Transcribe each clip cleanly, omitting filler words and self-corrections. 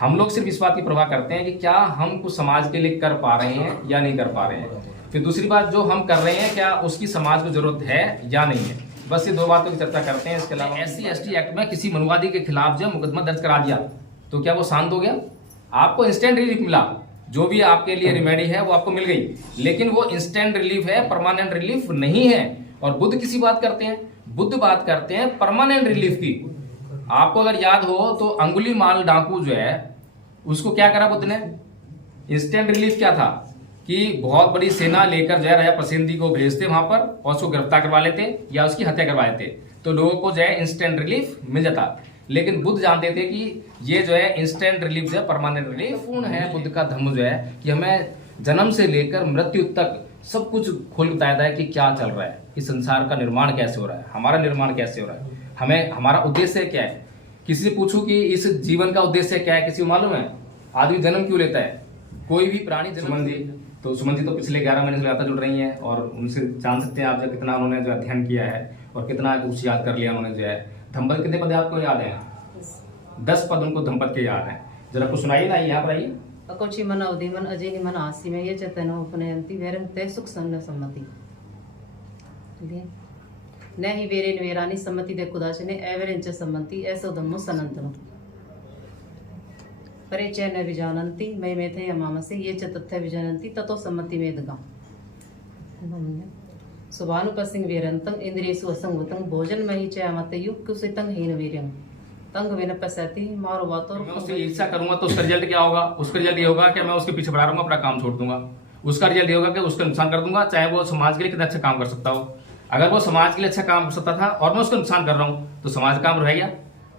हम लोग सिर्फ इस बात की परवाह करते हैं कि क्या हम कुछ समाज के लिए कर पा रहे हैं या नहीं कर पा रहे हैं। फिर दूसरी बात, जो हम कर रहे हैं क्या उसकी समाज को जरूरत है या नहीं है। बस ये दो बातों की चर्चा करते हैं। इसके अलावा SC/ST एक्ट में किसी मनुवादी के खिलाफ जब मुकदमा दर्ज करा दिया तो क्या वो शांत हो गया? आपको इंस्टेंट रिलीफ मिला, जो भी आपके लिए रेमेडी है वो आपको मिल गई, लेकिन वो इंस्टेंट रिलीफ है, परमानेंट रिलीफ नहीं है। और बुद्ध किसी बात करते हैं, बुद्ध बात करते हैं परमानेंट रिलीफ की। आपको अगर याद हो तो अंगुलीमाल डाकू जो है उसको क्या करा बुद्ध ने? इंस्टेंट रिलीफ क्या था कि बहुत बड़ी सेना लेकर जो है राजा प्रसेनजी को भेजते वहां पर और उसको गिरफ्तार करवा लेते या उसकी हत्या करवा लेते, तो लोगों को जो है इंस्टेंट रिलीफ मिल जाता। लेकिन बुद्ध जानते थे कि ये जो है इंस्टेंट रिलीफ जो है परमानेंट रिलीफ पूर्ण है। बुद्ध का धर्म जो है कि हमें जन्म से लेकर मृत्यु तक सब कुछ खोल बताया है कि क्या चल रहा है, इस संसार का निर्माण कैसे हो रहा है, हमारा निर्माण कैसे हो रहा है, हमें हमारा उद्देश्य क्या है। किसी से पूछो कि इस जीवन का उद्देश्य क्या है, किसी को मालूम है? आदमी जन्म क्यों लेता है? कोई भी प्राणी जन्म। सुमन जी तो पिछले 11 महीने से लगातार जुड़ रही हैं और उनसे जान सकते हैं आप जो कितना उन्होंने जो अध्ययन किया है और कितना कुछ याद कर लिया उन्होंने। जो है धम्पद कितने पद आपको याद है? 10 पद उनको धम्पद के याद है। जरा कुछ सुनाइए ना, यहाँ पर आइए। अकोची मन अवधि मन अजय मन आसी में ये चैतन्य उपनयंती वैरम तय सुख सन्न सम्मति न ही वेरे निवेरानी सम्मति दे कुदाशने एवरेंच सम्मति ऐसो धम्मो सनंतनो परिचय न विजानंती मैं मेथे यमामसे ये च तथ्य विजानंती ततो सम्मति मेदगा सुभानुपसिंग वेरंतं इंद्रियसु असंगतं भोजन मही च अमतयु कुसितं हीन वीर्यं तंग विन पसती मारो बातों। मैं उससे ईर्ष्या करूंगा तो उसका रिजल्ट क्या होगा? उसका रिजल्ट ये होगा कि मैं उसके पीछे बढ़ा रहूंगा, अपना काम छोड़ दूंगा। उसका रिजल्ट ये होगा कि उसका नुकसान कर दूंगा, चाहे वो समाज के लिए कितना अच्छा काम कर सकता हो। अगर वो समाज के लिए अच्छा काम कर सकता था और मैं उसका नुकसान कर रहा हूँ तो समाज का काम रह गया।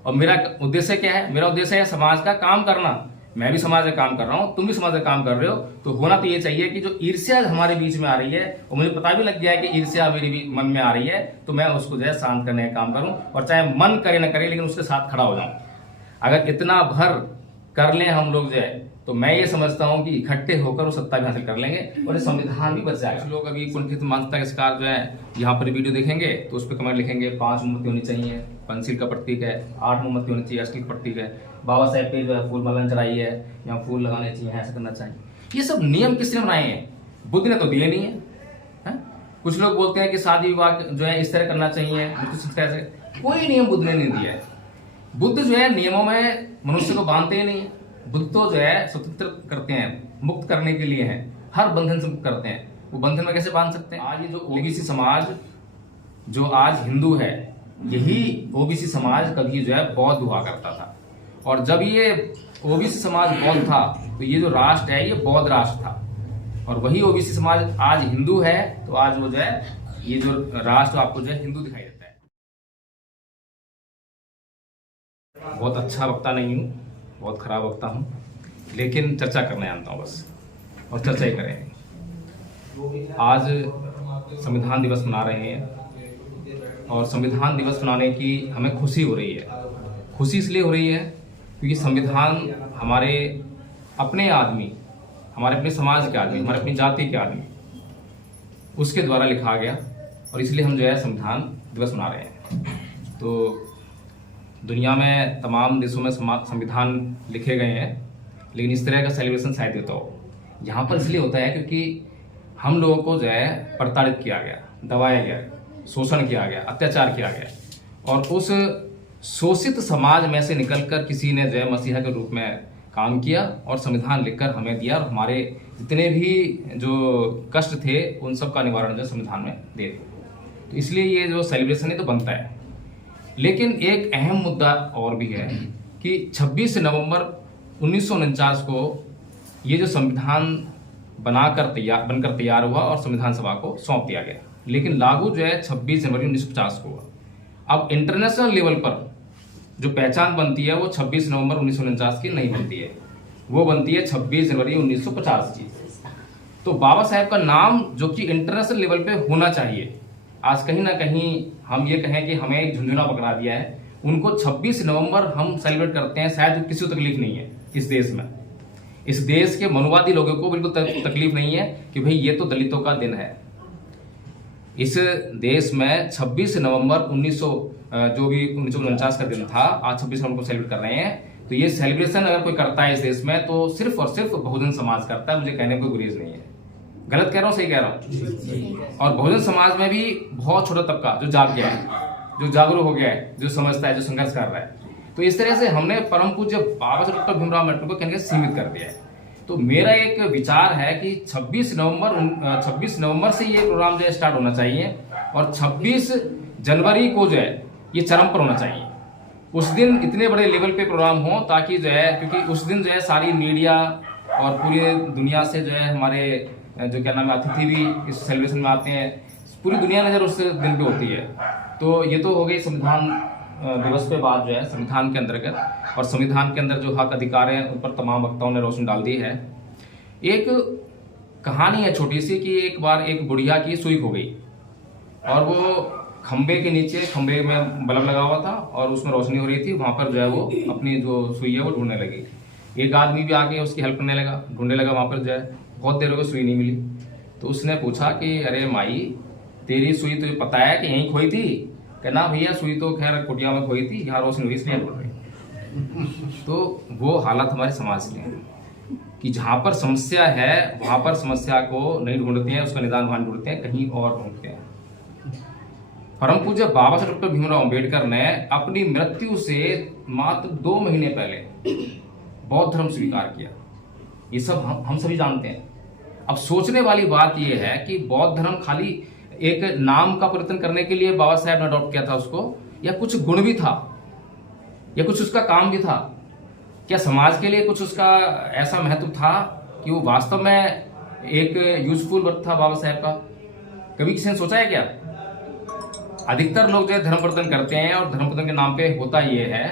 और मेरा उद्देश्य क्या है? मेरा उद्देश्य है समाज का काम करना। मैं भी समाज का काम कर रहा हूँ, तुम भी समाज का काम कर रहे हो, तो होना तो ये चाहिए कि जो ईर्ष्या हमारे बीच में आ रही है और मुझे पता भी लग गया है कि ईर्ष्या मेरे भी मन में आ रही है, तो मैं उसको जो है शांत करने का काम करूं और चाहे मन करे ना करे लेकिन उसके साथ खड़ा हो जाऊं। अगर इतना भर कर लें हम लोग जो है तो मैं ये समझता हूं कि इकट्ठे होकर वो सत्ता भी हासिल कर लेंगे और संविधान भी बच जाएगा। लोग अभी कुंठित मानसिकता के शिकार जो है यहाँ पर वीडियो देखेंगे तो उस पर कमेंट लिखेंगे 5 मोमबत्ती होनी चाहिए, पंचशील का प्रतीक है, 8 मोमबत्ती होनी चाहिए, अष्टक प्रतीक है, बाबा साहेब पे जो है फूल माला चढ़ाई है, यहाँ फूल लगाने चाहिए, ऐसा करना चाहिए। ये सब नियम किसने बनाए हैं? बुद्ध ने तो दिए नहीं है। कुछ लोग बोलते हैं कि शादी विवाह जो है इस तरह करना चाहिए, कोई नियम बुद्ध ने नहीं दिया है। बुद्ध जो है नियमों में मनुष्य को बांधते ही नहीं है। बुद्ध तो जो है स्वतंत्र करते हैं, मुक्त करने के लिए हैं, हर बंधन से मुक्त करते हैं। वो बंधन में कैसे बांध सकते हैं? आज ये जो ओबीसी समाज जो आज हिंदू है, यही ओबीसी समाज कभी जो है बौद्ध हुआ करता था। और जब ये ओबीसी समाज बौद्ध था तो ये जो राष्ट्र है ये बौद्ध राष्ट्र था। और वही ओबीसी समाज आज हिंदू है तो आज वो जो है ये जो राष्ट्र आपको जो है हिंदू दिखाई देता है। बहुत अच्छा वक्ता नहीं हूँ, बहुत खराब वक्ता हूँ, लेकिन चर्चा करना जानता हूँ बस, और चर्चा ही करें। आज संविधान दिवस मना रहे हैं और संविधान दिवस मनाने की हमें खुशी हो रही है। खुशी इसलिए हो रही है क्योंकि संविधान हमारे अपने आदमी, हमारे अपने समाज के आदमी, हमारे अपनी जाति के आदमी, उसके द्वारा लिखा गया और इसलिए हम जो है संविधान दिवस मना रहे हैं। तो दुनिया में तमाम देशों में संविधान लिखे गए हैं, लेकिन इस तरह का सेलिब्रेशन शायद होता हो। यहाँ पर इसलिए होता है क्योंकि हम लोगों को जो है प्रताड़ित किया गया, दबाया गया, शोषण किया गया, अत्याचार किया गया और उस शोषित समाज में से निकलकर किसी ने जो है मसीहा के रूप में काम किया और संविधान लिखकर हमें दिया और हमारे जितने भी जो कष्ट थे उन सब का निवारण जो संविधान में दे दिया। तो इसलिए ये जो सेलिब्रेशन है तो बनता है। लेकिन एक अहम मुद्दा और भी है कि 26 नवंबर 1949 को ये जो संविधान बनकर तैयार हुआ और संविधान सभा को सौंप दिया गया, लेकिन लागू जो है 26 जनवरी 1950 को हुआ। अब इंटरनेशनल लेवल पर जो पहचान बनती है वो 26 नवंबर 1949 की नहीं बनती है, वो बनती है 26 जनवरी 1950 की। तो बाबा साहेब का नाम जो कि इंटरनेशनल लेवल पे होना चाहिए, आज कहीं ना कहीं हम ये कहें कि हमें एक झुंझुना पकड़ा दिया है। उनको 26 नवंबर हम सेलिब्रेट करते हैं, शायद किसी को तकलीफ नहीं है इस देश में। इस देश के मनुवादी लोगों को बिल्कुल तकलीफ नहीं है कि भाई ये तो दलितों का दिन है। इस देश में 26 नवंबर 1949 का दिन था, आज 26 नवंबर को सेलिब्रेट कर रहे हैं। तो ये सेलिब्रेशन अगर कोई करता है इस देश में तो सिर्फ और सिर्फ बहुजन समाज करता है। मुझे कहने में कोई गुरेज नहीं है। गलत कह रहा हूँ, सही कह रहा हूँ? और बहुजन समाज में भी बहुत छोटा तबका जो जाग गया है, जो जागरूक हो गया है, जो समझता है, जो संघर्ष कर रहा है। तो इस तरह से हमने परम पूज्य बाबा साहब डॉक्टर भीमराव अम्बेडकर को कहने सीमित कर दिया है। तो मेरा एक विचार है कि 26 नवंबर से ये प्रोग्राम जो है स्टार्ट होना चाहिए और 26 जनवरी को जो है ये चरम पर होना चाहिए। उस दिन इतने बड़े लेवल पे प्रोग्राम हो ताकि जो है, क्योंकि उस दिन जो है सारी मीडिया और पूरी दुनिया से जो है हमारे जो क्या नाम है अतिथि भी इस सेलिब्रेशन में आते हैं। पूरी दुनिया नजर उस दिन पे होती है। तो ये तो हो गई संविधान दिवस पे बात जो है संविधान के अंतर्गत, और संविधान के अंदर जो हक अधिकार है उन पर तमाम वक्ताओं ने रोशनी डाल दी है। एक कहानी है छोटी सी कि एक बार एक बुढ़िया की सुई खो गई और वो खंबे के नीचे, खंबे में बल्ब लगा हुआ था और उसमें रोशनी हो रही थी, वहां पर जो है वो अपनी जो सुई है वो ढूंढने लगी। एक आदमी भी आके उसकी हेल्प करने लगा, ढूंढने लगा वहां पर जो है। बहुत देर हो गई, सुई नहीं मिली। तो उसने पूछा कि अरे माई, तेरी सुई तुझे पता है कि यहीं खोई थी? कहना भैया सुई तो खैर कुटिया में खोई थी, यहाँ रोशनी हुई इसलिए बोल रही। तो वो हालत हमारे समाज की है कि जहाँ पर समस्या है वहां पर समस्या को नहीं ढूंढते हैं, उसका निदान वहां ढूंढते हैं, कहीं और ढूंढते हैं। परम पूज्य बाबा साहब डॉक्टर भीमराव अम्बेडकर ने अपनी मृत्यु से मात्र 2 महीने पहले बौद्ध धर्म स्वीकार किया। ये सब हम सभी जानते हैं। अब सोचने वाली बात यह है कि बौद्ध धर्म खाली एक नाम का परिवर्तन करने के लिए बाबा साहब ने अडॉप्ट किया था उसको, या कुछ गुण भी था, या कुछ उसका काम भी था? क्या समाज के लिए कुछ उसका ऐसा महत्व था कि वो वास्तव में एक यूजफुल वर्क था बाबा साहब का? कभी किसी ने सोचा है क्या? अधिकतर लोग जो है धर्म परिवर्तन करते हैं और धर्म परिवर्तन के नाम पे होता ये है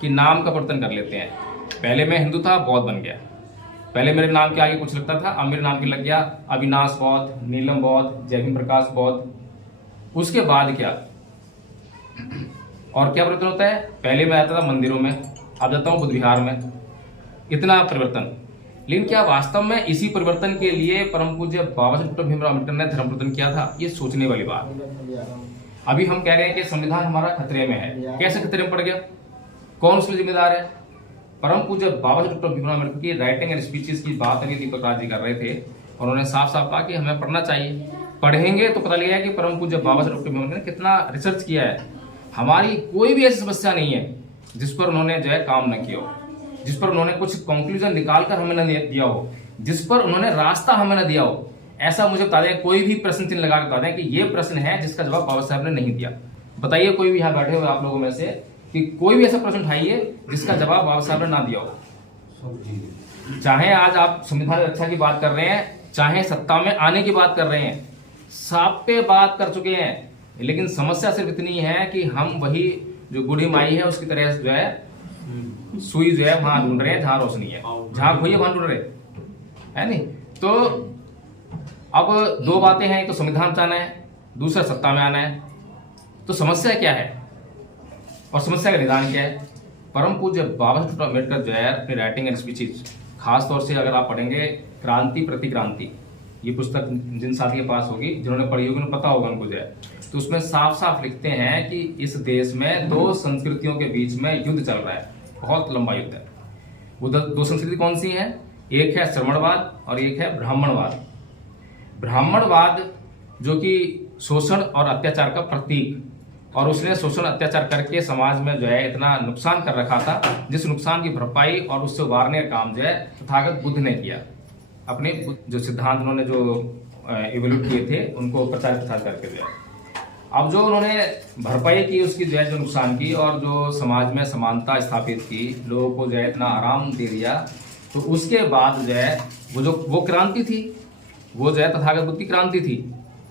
कि नाम का परिवर्तन कर लेते हैं। पहले मैं हिंदू था, बौद्ध बन गया। पहले मेरे नाम के आगे कुछ लगता था, अब मेरे नाम के लग गया अविनाश बौद्ध, नीलम बौद्ध, जयभीम प्रकाश बौद्ध। उसके बाद क्या और क्या परिवर्तन होता है? पहले मैं आता था मंदिरों में, अब जाता हूँ बुद्ध विहार में। इतना परिवर्तन। लेकिन क्या वास्तव में इसी परिवर्तन के लिए परम पूज्य बाबा साहब डॉक्टर भीमराव अम्बेडकर ने धर्म परिवर्तन किया था? ये सोचने वाली बात। अभी हम कह रहे हैं कि संविधान हमारा खतरे में है। कैसे खतरे में पड़ गया? कौन उसमें जिम्मेदार है? परम पूज्य बाबा साहब डॉक्टर भीमराव अम्बेडकर की राइटिंग एंड स्पीचेस की बात अभी दीपक राज जी कर रहे थे और उन्होंने साफ साफ कहा कि हमें पढ़ना चाहिए। पढ़ेंगे तो पता लगेगा कि परम पूज्य बाबा साहब डॉक्टर भीमराव अम्बेडकर ने कितना रिसर्च किया है। हमारी कोई भी ऐसी समस्या नहीं है जिस पर उन्होंने जो है काम न किया हो, जिस पर उन्होंने कुछ कंक्लूजन निकालकर हमें न दिया हो, जिस पर उन्होंने रास्ता हमें न दिया हो। ऐसा मुझे बता दें, कोई भी प्रश्न चिन्ह लगा कर बता दें कि ये प्रश्न है जिसका जवाब बाबा साहब ने नहीं दिया। बताइए कोई भी यहाँ बैठे हुए आप लोगों में से कि कोई भी ऐसा प्रश्न उठाइए जिसका जवाब बाबा साहब ने ना दिया हो। चाहे आज आप संविधान रक्षा की बात कर रहे हैं, चाहे सत्ता में आने की बात कर रहे हैं, सब पे बात कर चुके हैं। लेकिन समस्या सिर्फ इतनी है कि हम वही जो बूढ़ी माई है उसकी तरह जो है सुई जो है वहां ढूंढ रहे हैं जहां रोशनी है, जहां खोई है वहां ढूंढ रहे है नहीं। तो अब 2 बातें हैं, एक तो संविधान चाहना है, दूसरा सत्ता में आना है। तो समस्या क्या है और समस्या का निदान क्या है? परम पूज्य बाबा साहब अम्बेडकर जो है अपनी राइटिंग एंड स्पीचेस, खास तौर से अगर आप पढ़ेंगे क्रांति प्रतिक्रांति, ये पुस्तक जिन साथी के पास होगी, जिन्होंने पढ़ी होगी उन्हें पता होगा उनको जो है, तो उसमें साफ साफ लिखते हैं कि इस देश में 2 संस्कृतियों के बीच में युद्ध चल रहा है, बहुत लंबा युद्ध है। वो 2 संस्कृति कौन सी है? एक है श्रमणवाद और एक है ब्राह्मणवाद। ब्राह्मणवाद जो कि शोषण और अत्याचार का प्रतीक, और उसने शोषण अत्याचार करके समाज में जो है इतना नुकसान कर रखा था, जिस नुकसान की भरपाई और उससे उबारने का काम जो है तथागत बुद्ध ने किया। अपने जो सिद्धांत उन्होंने जो इवोल्यूट किए थे उनको प्रचार प्रसार करके जो है, अब जो उन्होंने भरपाई की उसकी जो है जो नुकसान की और जो समाज में समानता स्थापित की, लोगों को जो है इतना आराम दे दिया, तो उसके बाद जो है वो क्रांति थी, वो जो है तथागत बुद्ध की क्रांति थी,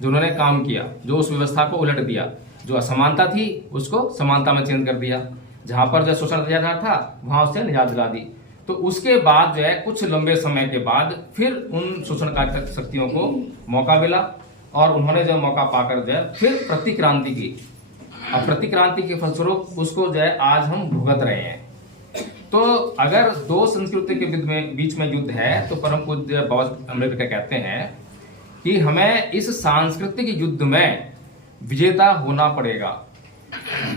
जो उन्होंने काम किया, जो उस व्यवस्था को उलट दिया, जो असमानता थी उसको समानता में चेंज कर दिया, जहां पर जो शोषण अत्याचार था वहां उससे निजात दिला दी। तो उसके बाद जो है कुछ लंबे समय के बाद फिर उन शोषणकारी शक्तियों को मौका मिला और उन्होंने जो मौका पाकर जो है फिर प्रतिक्रांति की। अब प्रतिक्रांति के फलस्वरूप उसको जो है आज हम भुगत रहे हैं। तो अगर 2 संस्कृति के बीच में युद्ध है तो परम पूज्य बाबा अम्बेडकर कहते हैं कि हमें इस सांस्कृतिक युद्ध में विजेता होना पड़ेगा।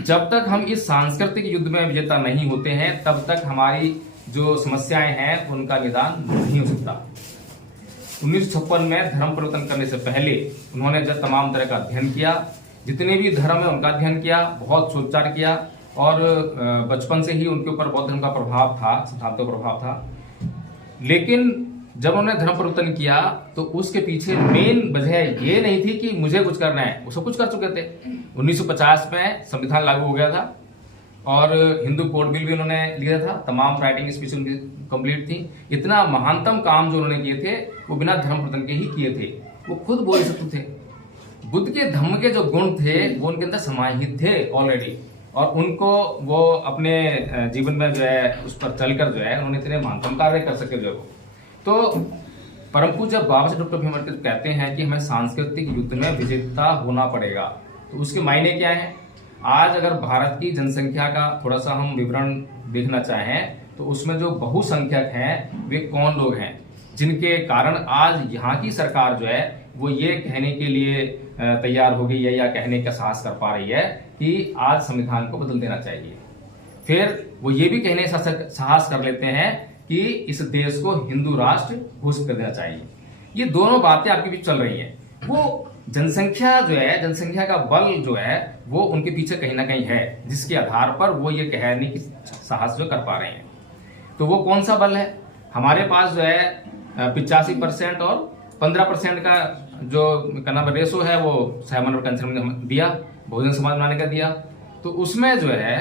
जब तक हम इस सांस्कृतिक युद्ध में विजेता नहीं होते हैं तब तक हमारी जो समस्याएं हैं उनका निदान नहीं हो सकता। 1956 में धर्म परिवर्तन करने से पहले उन्होंने जब तमाम तरह का अध्ययन किया, जितने भी धर्म है उनका अध्ययन किया, बहुत सोचार किया और बचपन से ही उनके ऊपर बौद्ध धर्म का प्रभाव था, सिद्धांतों का प्रभाव था। लेकिन जब उन्होंने धर्म परिवर्तन किया तो उसके पीछे मेन वजह ये नहीं थी कि मुझे कुछ करना है, वो सब कुछ कर चुके थे। 1950 में संविधान लागू हो गया था और हिंदू कोड बिल भी उन्होंने लिया था, तमाम राइटिंग स्पीच उनकी कंप्लीट थी। इतना महानतम काम जो उन्होंने किए थे वो बिना धर्म परिवर्तन के ही किए थे। वो खुद बोधिसत्व थे। बुद्ध के धम्म के जो गुण थे वो उनके अंदर समाहित थे ऑलरेडी, और उनको वो अपने जीवन में जो है उस पर चलकर जो है उन्होंने इतने महानतम कार्य कर सके जो। तो परम पूज्य बाबा साहेब डॉक्टर भीम अम्बेडकर कहते हैं कि हमें सांस्कृतिक युद्ध में विजेता होना पड़ेगा। तो उसके मायने क्या है? आज अगर भारत की जनसंख्या का थोड़ा सा हम विवरण देखना चाहें तो उसमें जो बहुसंख्यक हैं वे कौन लोग हैं जिनके कारण आज यहाँ की सरकार जो है वो ये कहने के लिए तैयार हो गई है या कहने का साहस कर पा रही है कि आज संविधान को बदल देना चाहिए। फिर वो ये भी कहने साहस कर लेते हैं कि इस देश को हिंदू राष्ट्र घोषित कर देना चाहिए। ये दोनों बातें आपके बीच चल रही हैं। वो जनसंख्या जो है, जनसंख्या का बल जो है वो उनके पीछे कहीं ना कहीं है, जिसके आधार पर वो ये कहने की साहस जो कर पा रहे हैं। तो वो कौन सा बल है? हमारे पास जो है 85% और 15% का जो रेशो है वो साइमन और कंसर्न ने दिया, बहुजन समाज बनाने का दिया। तो उसमें जो है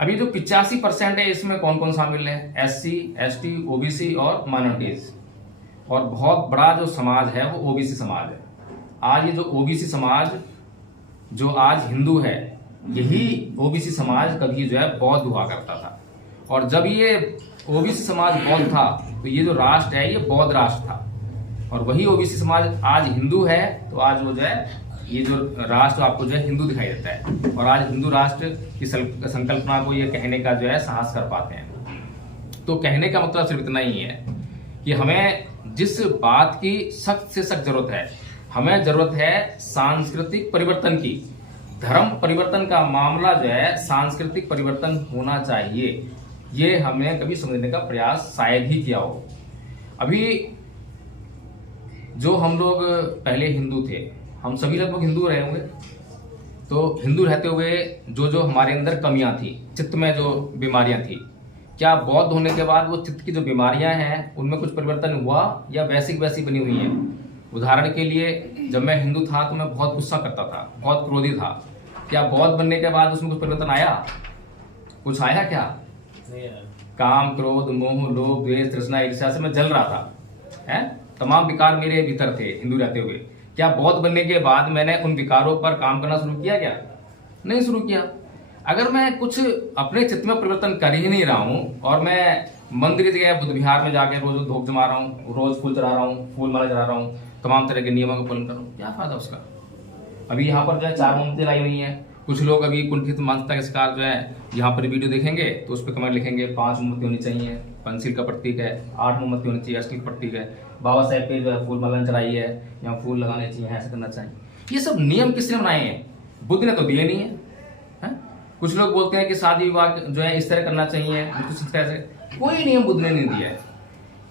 अभी जो 85% है इसमें कौन कौन शामिल है? SC, ST, OBC और माइनॉरिटीज। और बहुत बड़ा जो समाज है वो OBC समाज है। आज ये जो OBC समाज जो आज हिंदू है, यही OBC समाज कभी जो है बौद्ध हुआ करता था। और जब ये OBC समाज बौद्ध था तो ये जो राष्ट्र है ये बौद्ध राष्ट्र था। और वही OBC समाज आज हिंदू है तो आज वो जो है ये जो राष्ट्र आपको जो है हिंदू दिखाई देता है। और आज हिंदू राष्ट्र की संकल्पना को ये कहने का जो है साहस कर पाते हैं। तो कहने का मतलब सिर्फ इतना ही है कि हमें जिस बात की सख्त से सख्त जरूरत है, हमें जरूरत है सांस्कृतिक परिवर्तन की। धर्म परिवर्तन का मामला जो है सांस्कृतिक परिवर्तन होना चाहिए, ये हमने कभी समझने का प्रयास शायद ही किया हो। अभी जो हम लोग पहले हिंदू थे, हम सभी लगभग हिंदू रहे होंगे, तो हिंदू रहते हुए जो जो हमारे अंदर कमियां थी, चित्त में जो बीमारियां थी, क्या बौद्ध होने के बाद वो चित्त की जो बीमारियां हैं उनमें कुछ परिवर्तन हुआ या वैसी वैसी बनी हुई हैं? उदाहरण के लिए जब मैं हिंदू था तो मैं बहुत गुस्सा करता था, बहुत क्रोधी था। क्या बौद्ध बनने के बाद उसमें कुछ परिवर्तन आया? कुछ आया क्या? काम, क्रोध, मोह, लोभ, द्वेष, तृष्णा, ईर्ष्या से मैं जल रहा था, है? तमाम विकार मेरे भीतर थे हिंदू रहते हुए। क्या बौद्ध बनने के बाद मैंने उन विकारों पर काम करना शुरू किया? क्या नहीं शुरू किया। अगर मैं कुछ अपने चित्त में परिवर्तन कर ही नहीं रहा हूँ और मैं मंदिर की जगह बुद्ध विहार में जाके रोज धूप जमा रहा हूँ, रोज फूल चढ़ा रहा हूँ, फूल माला चढ़ा रहा हूँ, तमाम तरह के नियमों का पालन कर रहा हूँ, क्या फायदा उसका? अभी यहाँ पर जो है 4 मोमबत्ती लाई हुई है। कुछ लोग अभी कुंठित मानसिकता के शिकार जो है यहाँ पर वीडियो देखेंगे तो उस पर कमेंट लिखेंगे 5 मोमबत्ती होनी चाहिए, पंचशील का प्रतीक है, 8 मोमबत्ती होनी चाहिए, अष्टक प्रतीक है, बाबा साहेब पे जो है फूल माला चढ़ाई है, यहाँ फूल लगाने चाहिए, ऐसा करना चाहिए। ये सब नियम किसने बनाए हैं? बुद्ध ने तो दिए नहीं है। कुछ लोग बोलते हैं कि शादी विवाह जो है इस तरह करना चाहिए, इस तरह से। कोई नियम बुद्ध ने नहीं दिया है।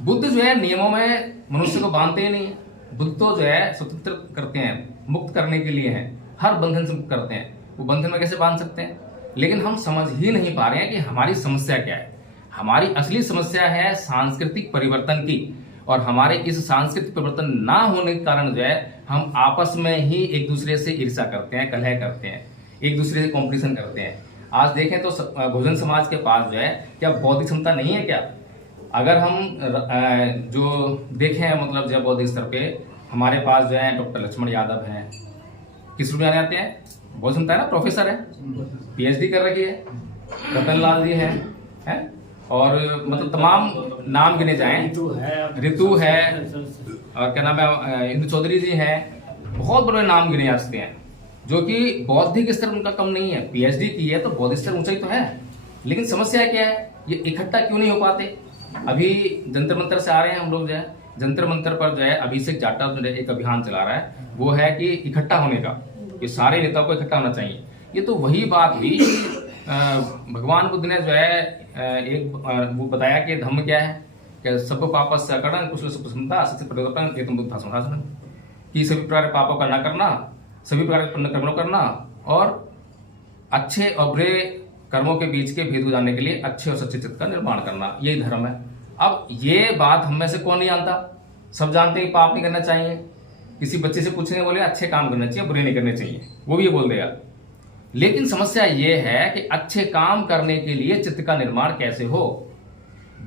बुद्ध जो है नियमों में मनुष्य को बांधते ही नहीं है। बुद्ध तो जो है स्वतंत्र करते हैं, मुक्त करने के लिए हैं, हर बंधन से मुक्त करते हैं। वो बंधन में कैसे बांध सकते हैं? लेकिन हम समझ ही नहीं पा रहे हैं कि हमारी समस्या क्या है। हमारी असली समस्या है सांस्कृतिक परिवर्तन की, और हमारे इस सांस्कृतिक परिवर्तन ना होने के कारण जो है हम आपस में ही एक दूसरे से ईर्ष्या करते हैं, कलह करते हैं, एक दूसरे से कंपटीशन करते हैं। आज देखें तो बहुजन समाज के पास जो है क्या बौद्धिक क्षमता नहीं है क्या? अगर हम जो देखें मतलब जब बौद्धिक स्तर पे हमारे पास जो है डॉक्टर लक्ष्मण यादव हैं, किस रूप में आते हैं? बहुत क्षमता है ना, प्रोफेसर है, PhD कर रखी है, रतन लाल जी है, और मतलब तमाम नाम गिने जाएं, ऋतु है, और क्या नाम है, इंदु चौधरी जी हैं, बहुत बड़े नाम गिने जा सकते हैं जो कि बौद्धिक स्तर उनका कम नहीं है। PhD की है तो बौद्धिक स्तर ऊंचा ही तो है। लेकिन समस्या क्या है? ये इकट्ठा क्यों नहीं हो पाते? अभी जंतर मंतर से आ रहे हैं हम लोग जो है, जंतर मंतर पर जो है अभिषेक जाटव जो एक अभियान चला रहा है, वो है कि इकट्ठा होने का, कि सारे नेताओं को इकट्ठा होना चाहिए। ये तो वही बात हुई कि भगवान बुद्ध ने जो है एक वो बताया कि धम्म क्या है, कि सब पापस्य अकरण कुशल सुपसमता सत्य प्रयोगपन एतम बुद्धा समासन, कि सभी प्रकार के पापों का न करना, सभी प्रकार के पुण्य कर्मों करना और अच्छे और बुरे कर्मों के बीच के भेद को जानने के लिए अच्छे और सच्चे चित्त का निर्माण करना, यही धर्म है। अब ये बात हम में से कौन नहीं जानता? सब जानते हैं पाप नहीं करना चाहिए। किसी बच्चे से पूछने बोले अच्छे काम करने चाहिए, बुरे नहीं करने चाहिए, वो भी ये बोल देगा। लेकिन समस्या ये है कि अच्छे काम करने के लिए चित्त का निर्माण कैसे हो।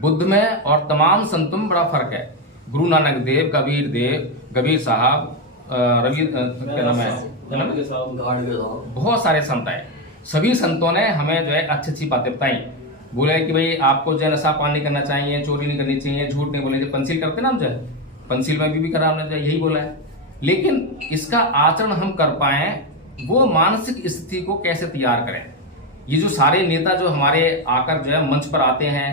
बुद्ध में और तमाम संतों में बड़ा फर्क है। गुरु नानक देव, कबीर देव, कबीर साहब, रवि क्या नाम है, बहुत सारे संत आए। सभी संतों ने हमें जो है अच्छी अच्छी बातें बताई। बोले कि भाई आपको जो है नशा पान नहीं करना चाहिए, चोरी नहीं करनी चाहिए, झूठ नहीं बोलनी चाहिए। पंसील करते ना हम, जो है पंसील में भी करा हमने, यही बोला है। लेकिन इसका आचरण हम कर पाए, वो मानसिक स्थिति को कैसे तैयार करें। ये जो सारे नेता जो हमारे आकर जो है मंच पर आते हैं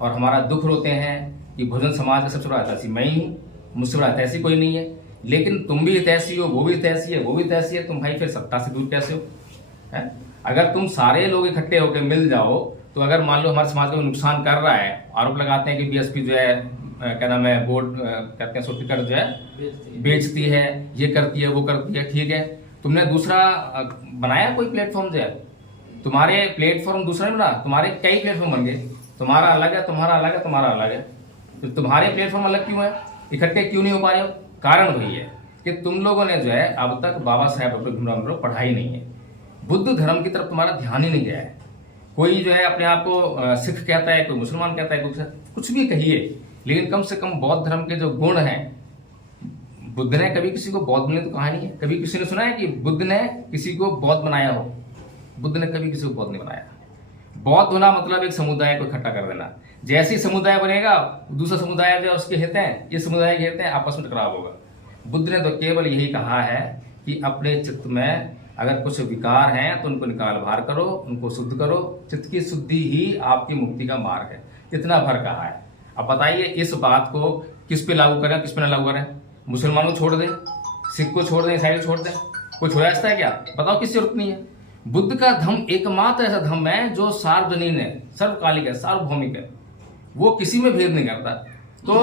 और हमारा दुख रोते हैं कि बहुजन समाज का सबसे बड़ा हितैषी मैं ही हूँ, मुझसे बड़ा हितैषी कोई नहीं है, लेकिन तुम भी हितैषी हो, वो भी हितैषी है, वो भी हितैषी है, तुम भाई फिर सत्ता से दूर कैसे हो? है? अगर तुम सारे लोग इकट्ठे होकर मिल जाओ तो अगर मान लो हमारे समाज को नुकसान कर रहा है, आरोप लगाते हैं कि बीएसपी जो है क्या नाम है, वोट कहते हैं सो टिकट जो है बेचती है, ये करती है, वो करती है, ठीक है। तुमने दूसरा बनाया कोई प्लेटफॉर्म जो है, तुम्हारे प्लेटफॉर्म दूसरा नहीं बना, तुम्हारे कई प्लेटफॉर्म बन गए, तुम्हारा अलग है, तुम्हारा अलग है, तुम्हारा अलग है। तो तुम्हारे प्लेटफॉर्म अलग क्यों है, इकट्ठे क्यों नहीं हो पा रहे हो? कारण वही है कि तुम लोगों ने जो है अब तक बाबा साहेब डॉक्टर भीमराव अम्बेडकर पढ़ाई नहीं है, बुद्ध धर्म की तरफ तुम्हारा ध्यान ही नहीं गया है। कोई जो है अपने आप को सिख कहता है, कोई मुसलमान कहता है, कुछ भी कहिए, लेकिन कम से कम बौद्ध धर्म के जो गुण हैं, बुद्ध ने कभी किसी को बौद्ध बनने तो कहा नहीं है। कभी किसी ने सुना है कि बुद्ध ने किसी को बौद्ध बनाया हो? बुद्ध ने कभी किसी को बौद्ध नहीं बनाया। बौद्ध होना मतलब एक समुदाय को इकट्ठा कर देना। जैसे ही समुदाय बनेगा, दूसरा समुदाय जो उसके हित हैं, ये समुदाय के हित हैं, आपस में टकराव होगा। बुद्ध ने तो केवल यही कहा है कि अपने चित्त में अगर कुछ विकार हैं तो उनको निकाल बाहर करो, उनको शुद्ध करो। चित्त की शुद्धि ही आपकी मुक्ति का मार्ग है, इतना भर कहा है। अब बताइए इस बात को किस पे लागू करें, किस पे ना लागू करें? मुसलमानों को छोड़ दें, सिख को छोड़ दें, ईसाई को छोड़ दें, कोई छोड़ा जाता है क्या? बताओ, किसी जरूरत नहीं है। बुद्ध का धम्म एकमात्र ऐसा धम्म है जो सार्वजनीन है, सर्वकालिक है, सार्वभौमिक है, वो किसी में भेद नहीं करता। तो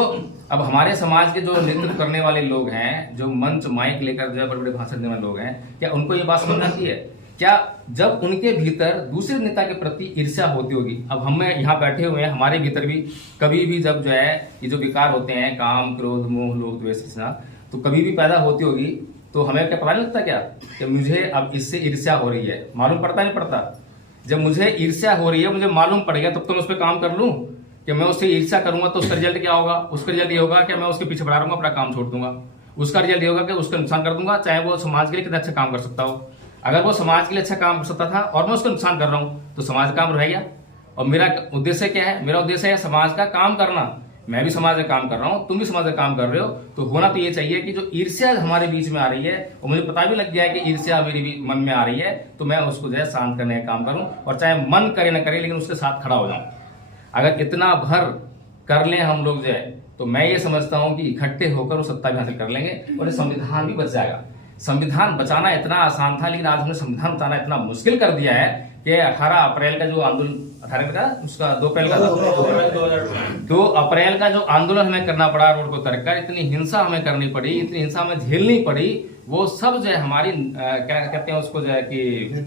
अब हमारे समाज के जो नेतृत्व करने वाले लोग हैं, जो मंच माइक लेकर जो बड़े बड़े भाषण देने वाले लोग हैं, क्या उनको ये बात समझ आती है? क्या जब उनके भीतर दूसरे नेता के प्रति ईर्ष्या होती होगी? अब हम यहाँ बैठे हुए हैं, हमारे भीतर भी कभी भी जब जो है ये जो विकार होते हैं, काम, क्रोध, मोह, लोभ, द्वेष, तो कभी भी पैदा होती होगी, तो हमें क्या पता नहीं लगता क्या कि मुझे अब इससे ईर्ष्या हो रही है? मालूम पड़ता नहीं पड़ता? जब मुझे ईर्ष्या हो रही है, मुझे मालूम पड़ गया, तब तो मैं उस पर काम कर लूं कि मैं उससे ईर्ष्या करूंगा तो उसका रिजल्ट क्या होगा? उसका रिजल्ट ये होगा कि मैं उसके पीछे बढ़ा रहूंगा, अपना काम छोड़ दूंगा। उसका रिजल्ट ये होगा कि उसका नुकसान कर दूंगा, चाहे वो समाज के लिए कितना अच्छा काम कर सकता हो। अगर वो समाज के लिए अच्छा काम कर सकता था और मैं उसका नुकसान कर रहा हूं तो समाज का काम रह गया। और मेरा उद्देश्य क्या है? मेरा उद्देश्य है समाज का काम करना। मैं भी समाज का काम कर रहा हूं, तुम भी समाज का काम कर रहे हो। तो होना तो ये चाहिए कि जो ईर्ष्या हमारे बीच में आ रही है, और मुझे पता भी लग गया है कि ईर्ष्या मेरे भी मन में आ रही है, तो मैं उसको जो है शांत करने का काम करूं, और चाहे मन करे ना करे लेकिन उसके साथ खड़ा हो जाऊं। अगर इतना भर कर लें हम लोग जो है, तो मैं ये समझता हूं कि इकट्ठे होकर वो सत्ता भी हासिल कर लेंगे और संविधान भी बच जाएगा। संविधान बचाना इतना आसान था, लेकिन आज हमने संविधान बचाना इतना मुश्किल कर दिया है कि 18 अप्रैल का जो आंदोलन, 18 का उसका 2 अप्रैल का 2 अप्रैल का जो आंदोलन हमें करना पड़ा, रोड को उतर कर, इतनी हिंसा हमें करनी पड़ी, इतनी हिंसा हमें झेलनी पड़ी, वो सब जो है हमारी क्या कहते हैं उसको जो है कि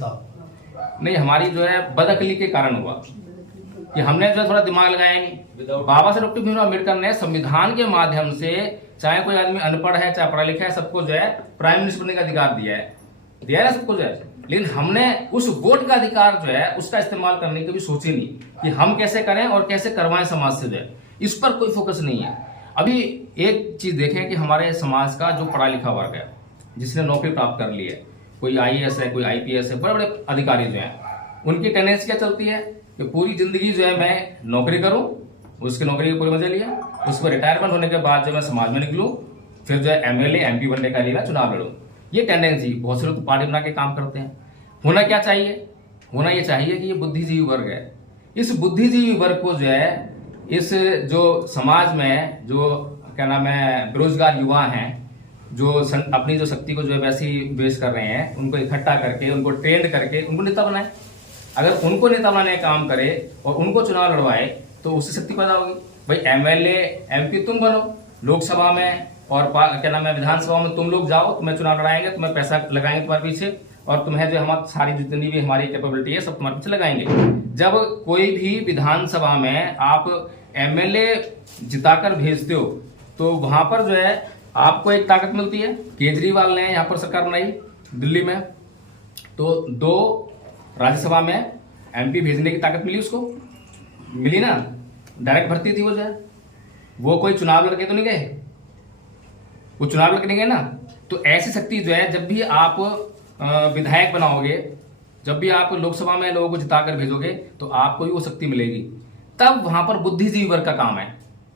नहीं, हमारी जो है बदअकली के कारण हुआ कि हमने जो थोड़ा दिमाग लगाया नहीं। बाबा साहब डॉक्टर भीमराव अम्बेडकर ने संविधान के माध्यम से, चाहे कोई आदमी अनपढ़ है चाहे पढ़ा लिखा है, सबको जो है प्राइम मिनिस्टर बनने का अधिकार दिया है ना सबको जो है। लेकिन हमने उस वोट का अधिकार जो है उसका इस्तेमाल करने की भी सोची नहीं कि हम कैसे करें और कैसे करवाएं समाज से जो है, इस पर कोई फोकस नहीं है। अभी एक चीज देखें कि हमारे समाज का जो पढ़ा लिखा वर्ग है, जिसने नौकरी प्राप्त कर ली है, कोई IAS है, कोई IPS है, बड़े बड़े अधिकारी जो है, उनकी टेंडेंसी क्या चलती है कि पूरी जिंदगी जो है मैं नौकरी करूं, उसकी नौकरी के पूरे मजे लिया, उस पर रिटायरमेंट होने के बाद जो मैं समाज में निकलूं, फिर जो है MLA MP बनने का लिए मैं चुनाव लड़ूं। ये टेंडेंसी बहुत से लोग पार्टी बना के काम करते हैं। होना क्या चाहिए? होना ये चाहिए कि ये बुद्धिजीवी वर्ग है, इस बुद्धिजीवी वर्ग को जो है, इस जो समाज में जो क्या नाम है बेरोजगार युवा हैं, अपनी जो शक्ति को जो है वैसी वेस्ट कर रहे हैं, उनको इकट्ठा करके, उनको ट्रेंड करके उनको नेता बनाए। अगर उनको नेता बनाने का काम करे और उनको चुनाव लड़वाए तो उससे शक्ति पैदा होगी। भाई एमएलए एमपी तुम बनो लोकसभा में, और क्या नाम है विधानसभा में तुम लोग जाओ, तुम्हें चुनाव लड़ाएंगे, तुम्हें पैसा लगाएंगे तुम्हारे पीछे, और तुम्हें जो हमारी सारी जितनी भी हमारी कैपेबिलिटी है सब तुम्हारे पीछे लगाएंगे। जब कोई भी विधानसभा में आप एमएलए जिताकर भेजते हो तो वहां पर जो है आपको एक ताकत मिलती है। केजरीवाल ने यहाँ पर सरकार बनाई दिल्ली में, तो 2 राज्यसभा में एमपी भेजने की ताकत मिली, उसको मिली ना, डायरेक्ट भर्ती थी वो जो है। वो कोई चुनाव लड़के तो नहीं गए, वो चुनाव लड़के नहीं गए ना। तो ऐसी शक्ति जो है, जब भी आप विधायक बनाओगे, जब भी आप लोकसभा में लोगों को जिताकर भेजोगे तो आपको भी वो शक्ति मिलेगी। तब वहां पर बुद्धिजीवी वर्ग का काम है,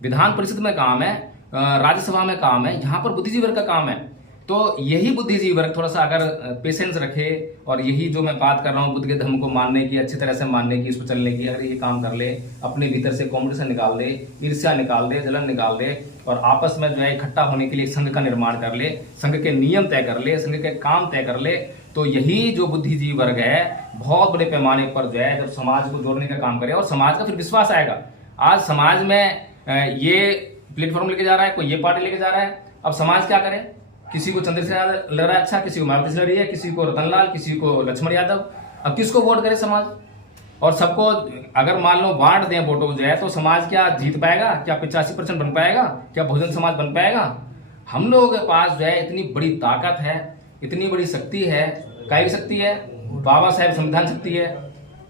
विधान परिषद में काम है, राज्यसभा में काम है, यहाँ पर बुद्धिजीवी वर्ग का काम है। तो यही बुद्धिजीवी वर्ग थोड़ा सा अगर पेशेंस रखे और यही जो मैं बात कर रहा हूँ बुद्ध के धर्म को मानने की, अच्छी तरह से मानने की, इस पर चलने की, अगर ये काम कर ले, अपने भीतर से कॉम्पिटिशन निकाल दे, ईर्ष्या निकाल दे, जलन निकाल दे, और आपस में जो है इकट्ठा होने के लिए संघ का निर्माण कर ले, संघ के नियम तय कर ले, संघ के काम तय कर ले, तो यही जो बुद्धिजीवी वर्ग है बहुत बड़े पैमाने पर जो है जब समाज को जोड़ने का काम करे और समाज का फिर विश्वास आएगा। आज समाज में ये प्लेटफॉर्म लेके जा रहा है, कोई ये पार्टी लेके जा रहा है, अब समाज क्या करे? किसी को चंद्रशेखर लग रहा है अच्छा, किसी को मायावती से लड़ रही है, किसी को रतनलाल, किसी को लक्ष्मण यादव। अब किसको वोट करे समाज? और सबको अगर मान लो बांट दें वोटों जो है तो समाज क्या जीत पाएगा? क्या 85% बन पाएगा? क्या बहुजन समाज बन पाएगा? हम लोगों के पास जो है इतनी बड़ी ताकत है, इतनी बड़ी शक्ति है। काय की शक्ति है? बाबा साहेब संविधान शक्ति है।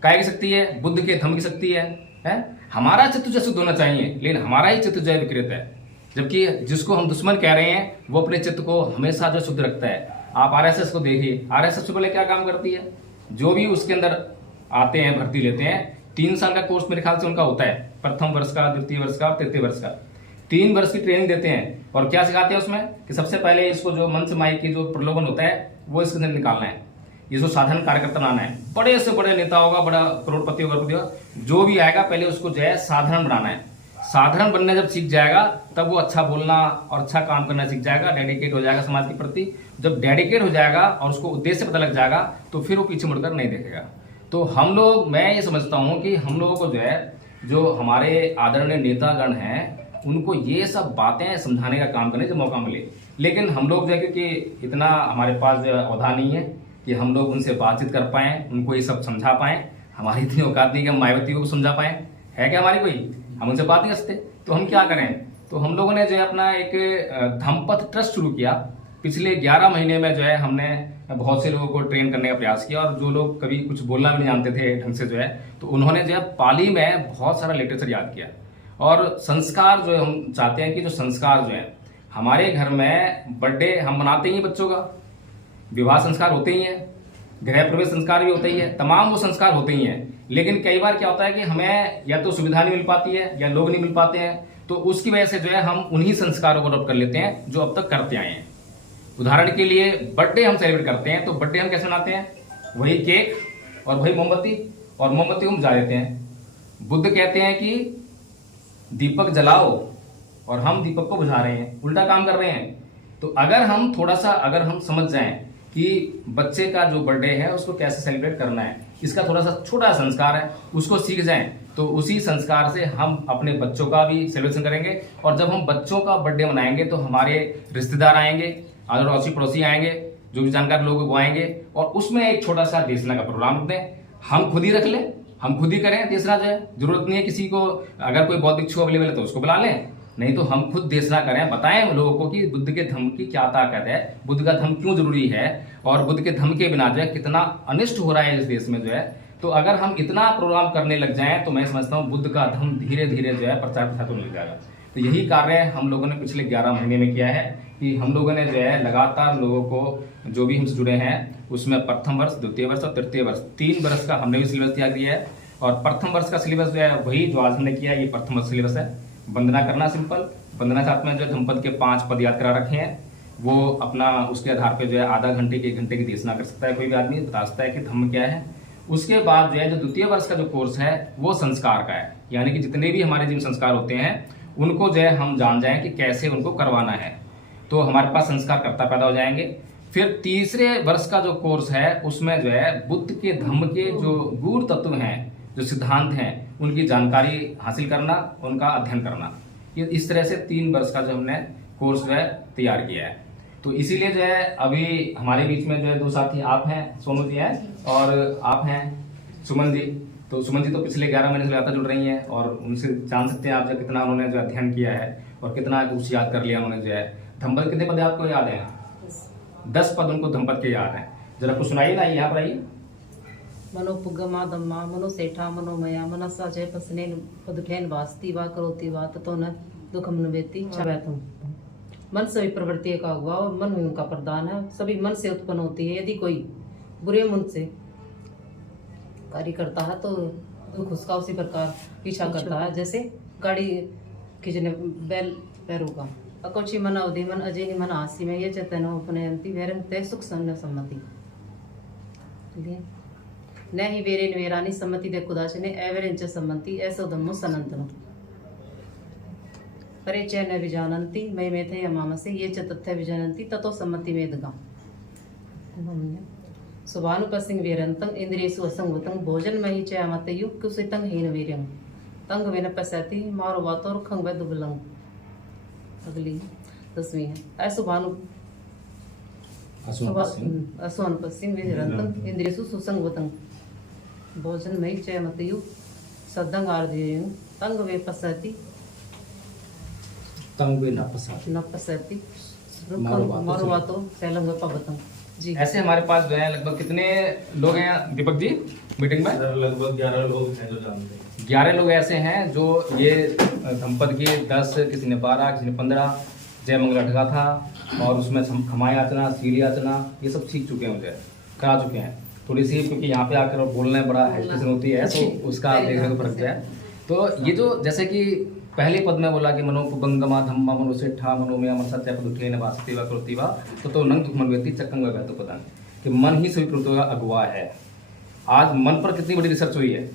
काय की शक्ति है? बुद्ध के धम्म की शक्ति है? हमारा चित्त जो शुद्ध होना चाहिए, लेकिन हमारा ही चित्त जो है विकृत है। जबकि जिसको हम दुश्मन कह रहे हैं वो अपने चित्त को हमेशा जो शुद्ध रखता है। आप आरएसएस को देखिए, आरएसएस से पहले क्या काम करती है? जो भी उसके अंदर आते हैं, भर्ती लेते हैं, 3 साल का कोर्स मेरे ख्याल से उनका होता है, प्रथम वर्ष का, द्वितीय वर्ष का, तृतीय वर्ष का, 3 वर्ष की ट्रेनिंग देते हैं। और क्या सिखाते हैं उसमें कि सबसे पहले इसको जो मंच माइक की जो प्रलोभन होता है वो इसके अंदर निकालना है, ये जो साधारण कार्यकर्ता बनाना है। बड़े से बड़े नेता होगा, बड़ा करोड़पति होगा, जो भी आएगा पहले उसको जो है साधारण बनाना है। साधारण बनना जब सीख जाएगा तब वो अच्छा बोलना और अच्छा काम करना सीख जाएगा, डेडिकेट हो जाएगा समाज के प्रति। जब डेडिकेट हो जाएगा और उसको उद्देश्य पता लग जाएगा तो फिर वो पीछे मुड़कर नहीं देखेगा। तो हम लोग, मैं ये समझता हूँ कि हम लोगों को जो है, जो हमारे आदरणीय नेतागण हैं, उनको ये सब बातें समझाने का काम करने का मौका मिले। लेकिन हम लोग जो है, क्योंकि इतना हमारे पास औधा नहीं है कि हम लोग उनसे बातचीत कर पाएँ, उनको ये सब समझा पाएँ। हमारी इतनी औकात नहीं कि हम मायावती को भी समझा पाएँ, है क्या हमारी कोई? हम उनसे बात नहीं करते, तो हम क्या करें? तो हम लोगों ने जो है अपना एक धम्मपथ ट्रस्ट शुरू किया। पिछले 11 महीने में जो है हमने बहुत से लोगों को ट्रेन करने का प्रयास किया, और जो लोग कभी कुछ बोलना भी नहीं जानते थे ढंग से जो है, तो उन्होंने जो है पाली में बहुत सारा लिटरेचर याद किया। और संस्कार जो है, हम चाहते हैं कि जो संस्कार जो है हमारे घर में, बर्थडे हम मनाते ही हैं बच्चों का, विवाह संस्कार होते ही हैं, गृह प्रवेश संस्कार भी होते ही है, तमाम वो संस्कार होते ही हैं। लेकिन कई बार क्या होता है कि हमें या तो सुविधा नहीं मिल पाती है या लोग नहीं मिल पाते हैं, तो उसकी वजह से जो है हम उन्हीं संस्कारों को अडॉप्ट कर लेते हैं जो अब तक करते आए हैं। उदाहरण के लिए बर्थडे हम सेलिब्रेट करते हैं, तो बर्थडे हम कैसे मनाते हैं? वही केक और वही मोमबत्ती, और मोमबत्ती को हम जला देते हैं। बुद्ध कहते हैं कि दीपक जलाओ, और हम दीपक को बुझा रहे हैं, उल्टा काम कर रहे हैं। तो अगर हम थोड़ा सा अगर हम समझ जाएं कि बच्चे का जो बर्थडे है उसको कैसे सेलिब्रेट करना है, इसका थोड़ा सा छोटा संस्कार है, उसको सीख जाएं, तो उसी संस्कार से हम अपने बच्चों का भी सेलिब्रेशन करेंगे। और जब हम बच्चों का बर्थडे मनाएंगे तो हमारे रिश्तेदार आएंगे, अड़ोसी पड़ोसी आएंगे, जो भी जानकार लोग वो आएंगे, और उसमें एक छोटा सा देशना का प्रोग्राम रख दें। हम खुद ही रख लें, हम खुद ही करें देशना जो है। जरूरत नहीं है किसी को, अगर कोई बौद्ध भिक्षु अवेलेबल है तो उसको बुला लें, नहीं तो हम खुद देशना करें, बताएं लोगों को कि बुद्ध के धम्म की क्या ताकत है, बुद्ध का धम्म क्यों जरूरी है, और बुद्ध के धम्म के बिना जो है कितना अनिष्ट हो रहा है इस देश में जो है। तो अगर हम इतना प्रोग्राम करने लग जाएं तो मैं समझता हूँ बुद्ध का धम्म धीरे धीरे जो है प्रचार प्रसार होने लग जाएगा। तो यही कार्य हम लोगों ने पिछले 11 महीने में किया है कि हम लोगों ने जो है लगातार लोगों को, जो भी हमसे जुड़े हैं, उसमें प्रथम वर्ष, द्वितीय वर्ष और तृतीय वर्ष, 3 वर्ष का हमने भी सिलेबस तैयार किया है। और प्रथम वर्ष का सिलेबस जो है वही जो आज हमने किया, ये प्रथम वर्ष सिलेबस है। वंदना करना सिंपल, वंदना साथ में जो धम्मपद के 5 पद याद करा रखे हैं, वो अपना उसके आधार पे जो है आधा घंटे के 1 घंटे की देशना कर सकता है, कोई भी आदमी बता सकता है कि धम्म क्या है। उसके बाद जो है जो द्वितीय वर्ष का जो कोर्स है वो संस्कार का है, यानी कि जितने भी हमारे जीवन संस्कार होते हैं उनको जो है हम जान जाएं कि कैसे उनको करवाना है। तो हमारे पास संस्कारकर्ता पैदा हो जाएंगे। फिर तीसरे वर्ष का जो कोर्स है उसमें जो है बुद्ध के धम्म के जो गूढ़ तत्व हैं, जो सिद्धांत हैं, उनकी जानकारी हासिल करना, उनका अध्ययन करना। ये इस तरह से 3 वर्ष का जो हमने कोर्स जो है तैयार किया है। तो इसीलिए जो है अभी हमारे बीच में जो है 2 साथी आप हैं, सोनू जी हैं और आप हैं सुमन जी। तो सुमन जी तो पिछले 11 महीने से लगातार जुड़ रही हैं और उनसे जान सकते हैं आप जो कितना उन्होंने जो अध्ययन किया है और कितना कुछ याद कर लिया उन्होंने जो है। धम्पद कितने पद आपको याद है? 10 पद उनको धम्पद के याद हैं। जरा कुछ सुनाइए ना, यहाँ पर आइए। मनोपुगमा दम्मा मनोसेठा मनोमया मनसा जय पसनेन पदुठेन वास्ति वा करोति वा ततो न दुखम नवेति छवैतम। मन सभी प्रवृत्ति का हुआ और मन ही उनका प्रदान है, सभी मन से उत्पन्न होती है। यदि कोई बुरे मन से कार्य करता है तो दुख उसका उसी प्रकार पीछा करता है, जैसे गाड़ी खींचने बैल पैरों का। अकोची मन अवधि मन अजय मन आसी में ये चैतन्य उपनयंती वैरन तय सुख सन्न सम्मति न ही वेरेन वेरानी सम्मति दे कुदाचने एवरेंच सम्मति ऐसो धम्मो सनंतनो परिचय न विजानंती मय मेथे यमामसे ये च तथ्य विजानंती ततो सम्मति मेदगा। सुभानुपसिंग वेरंतं इंद्रियसु असंगवतं भोजन मही च अमतयु कुसितं हीन वीर्यं तंग वेन पसैति मारो वातोर खंग वे दुबलंग। अगली 10वीं है असुभानु असुभानुपसिंग वेरंतं इंद्रियसु सुसंगवतं भोजन मही च अमतयु सद्दंग आर्धेयं तंग वे पसैति न पसैति मारो वातो सैलंग पवतं। जी ऐसे हमारे पास जो है लगभग कितने लोग हैं दीपक जी मीटिंग में? लगभग 11 लोग हैं जो जानते हैं। 11 लोग ऐसे हैं जो ये धम्पद के 10, किसी ने 12, किसी ने 15 जय मंगल ढका था और उसमें खमाई याचना, सीढ़ी याचना ये सब सीख चुके हैं, मुझे करा चुके हैं। थोड़ी सी क्योंकि यहाँ पे आकर बोलने बड़ा हेजिटेशन होती है तो उसका देखने को फर्क है। तो ये जो जैसे कि पहले पद में बोला कि मनोपुगंगमा धम्मा मनोसेठा मनोमया मनसा तय पदुठेन वास्ति वा करोति वा तो नंग दुख मनवेति चक्कंग व वैतो पदन, कि मन ही सभी प्रवृत्तियों का अगुवा है। आज मन पर कितनी बड़ी रिसर्च हुई है।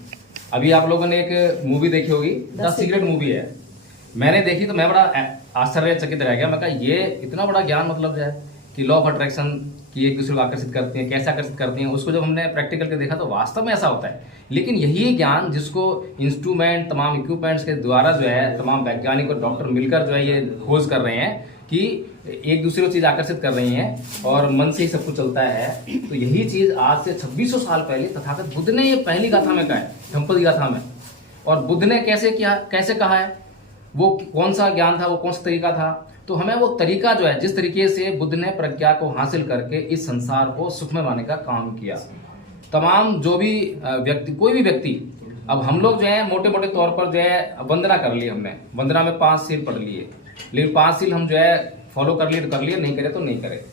अभी आप लोगों ने एक मूवी देखी होगी, द सीक्रेट मूवी है, मैंने देखी तो मैं बड़ा आश्चर्यचकित रह गया। मैं कहा ये इतना बड़ा ज्ञान मतलब जो है कि लॉ ऑफ अट्रैक्शन की एक दूसरे को आकर्षित करती हैं, कैसे आकर्षित करती हैं, उसको जब हमने प्रैक्टिकल के देखा तो वास्तव में ऐसा होता है। लेकिन यही ज्ञान जिसको इंस्ट्रूमेंट, तमाम इक्विपमेंट्स के द्वारा जो है तमाम वैज्ञानिक और डॉक्टर मिलकर जो है ये खोज कर रहे हैं कि एक दूसरे को चीज़ आकर्षित कर रही हैं और मन से ही सब कुछ चलता है। तो यही चीज़ आज से 2600 साल पहले तथागत बुद्ध ने ये पहली गाथा में कहा है, धम्पद गाथा में। और बुद्ध ने कैसे कहा है, वो कौन सा ज्ञान था, वो कौन सा तरीका था। तो हमें वो तरीका जो है, जिस तरीके से बुद्ध ने प्रज्ञा को हासिल करके इस संसार को सुखमय बनाने का काम किया, तमाम जो भी व्यक्ति, कोई भी व्यक्ति, अब हम लोग जो है मोटे मोटे तौर पर जो है वंदना कर ली, हमने वंदना में 5 सील पढ़ लिए, लेकिन 5 सील हम जो है फॉलो कर लिए तो कर लिए, नहीं करे तो नहीं करे,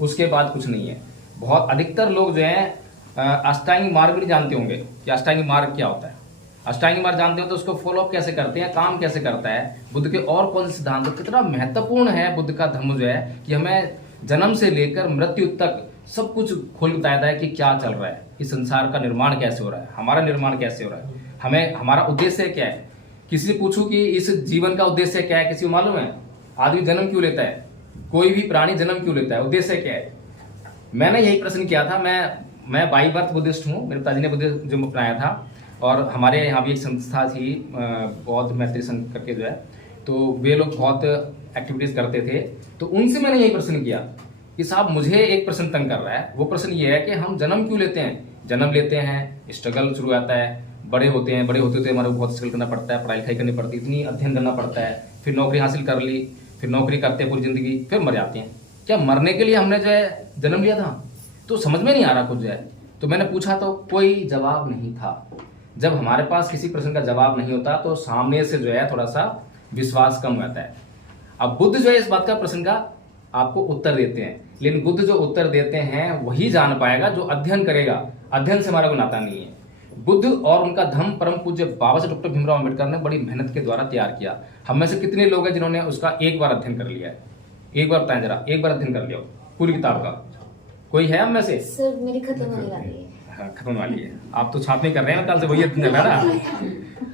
उसके बाद कुछ नहीं है। बहुत अधिकतर लोग जो है अष्टांगिक मार्ग भी जानते होंगे कि अष्टांगिक मार्ग क्या होता है। अष्टांगिक मार्ग जानते हो तो उसको फॉलो अप कैसे करते हैं, काम कैसे करता है, बुद्ध के और कौन से सिद्धांत, कितना महत्वपूर्ण है बुद्ध का धर्म जो है कि हमें जन्म से लेकर मृत्यु तक सब कुछ खोल बताया है कि क्या चल रहा है, इस संसार का निर्माण कैसे हो रहा है, हमारा निर्माण कैसे हो रहा है, हमें हमारा उद्देश्य क्या है। किसी से पूछूं कि इस जीवन का उद्देश्य क्या है, किसी को मालूम है? आदमी जन्म क्यों लेता है, कोई भी प्राणी जन्म क्यों लेता है, उद्देश्य क्या है? मैंने यही प्रश्न किया था। मैं बाई बर्थ बुद्धिस्ट हूँ, मेरे पिताजी ने बुद्धिज्म अपनाया था और हमारे यहाँ भी एक संस्था थी बौद्ध मैत्री संघ करके जो है, तो वे लोग बहुत एक्टिविटीज करते थे। तो उनसे मैंने यही प्रश्न किया कि साहब मुझे एक प्रश्न तंग कर रहा है। वो प्रश्न ये है कि हम जन्म क्यों लेते हैं? जन्म लेते हैं, स्ट्रगल शुरू आता है, बड़े होते हैं, बड़े होते हमारे बहुत स्ट्रगल करना पड़ता है, पढ़ाई लिखाई करनी पड़ती है, इतनी अध्ययन करना पड़ता है, फिर नौकरी हासिल कर ली, फिर नौकरी करते हैं पूरी जिंदगी, फिर मर जाते हैं। क्या मरने के लिए हमने जो है जन्म लिया था? तो समझ में नहीं आ रहा कुछ जो है। तो मैंने पूछा तो कोई जवाब नहीं था। जब हमारे पास किसी प्रश्न का जवाब नहीं होता तो सामने से जो है थोड़ा सा विश्वास कम रहता है। अब बुद्ध जो है इस बात का प्रश्न का आपको उत्तर देते हैं, लेकिन बुद्ध जो उत्तर देते हैं वही जान पाएगा जो अध्ययन करेगा। अध्ययन से हमारा कोई नाता नहीं है। बुद्ध और उनका धम्म परम पूज्य बाबा साहब डॉक्टर भीमराव अम्बेडकर ने बड़ी मेहनत के द्वारा तैयार किया। हम में से कितने लोग हैं जिन्होंने उसका एक बार अध्ययन कर लिया है? एक बार बताएं जरा, एक बार अध्ययन कर लिया पूरी किताब का? कोई है हम में से? सर मेरी खत्म होने वाली है। हाँ, खत्म वाली है। आप तो छापने कर रहे हैं, कल से वही अध्ययन कर रहा है।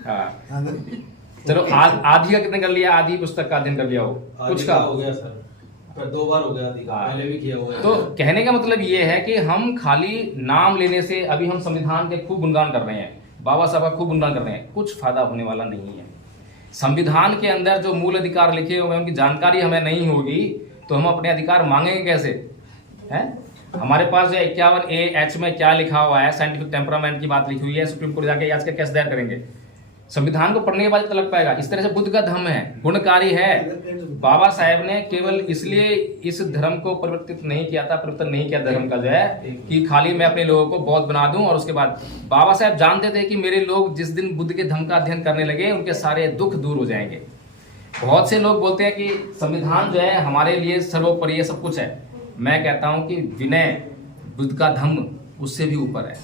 हाँ चलो, आधी का कितने कर लिया? आधी पुस्तक का अध्ययन कर लिया हो? कुछ का हो गया सर। पर 2 बार हो गया अधिकार, हाँ। पहले भी किया हुआ है। तो कहने का मतलब ये है कि हम खाली नाम लेने से, अभी हम संविधान के खूब गुणगान कर रहे हैं, बाबा साहब का खूब गुणगान कर रहे हैं, कुछ फायदा होने वाला नहीं है। संविधान के अंदर जो मूल अधिकार लिखे हुए हैं उनकी जानकारी हमें नहीं होगी तो हम अपने अधिकार मांगेंगे कैसे? हैं? हमारे पास जो 51A(H) में क्या लिखा हुआ है, साइंटिफिक टेम्परामेंट की बात लिखी हुई है, सुप्रीम कोर्ट जाके आज का केस दायर करेंगे। संविधान को पढ़ने के बाद पता लग पाएगा। इस तरह से बुद्ध का धम्म है, गुणकारी है। बाबा साहेब ने केवल इसलिए इस धर्म को परिवर्तित नहीं किया था, परिवर्तन नहीं किया धर्म का जो है कि खाली मैं अपने लोगों को बौद्ध बना दूं, और उसके बाद बाबा साहेब जानते थे कि मेरे लोग जिस दिन बुद्ध के धम्म का अध्ययन करने लगे उनके सारे दुख दूर हो जाएंगे। बहुत से लोग बोलते हैं कि संविधान जो है हमारे लिए सर्वोपरि है, सब कुछ है। मैं कहता हूं कि विनय बुद्ध का धम्म उससे भी ऊपर है।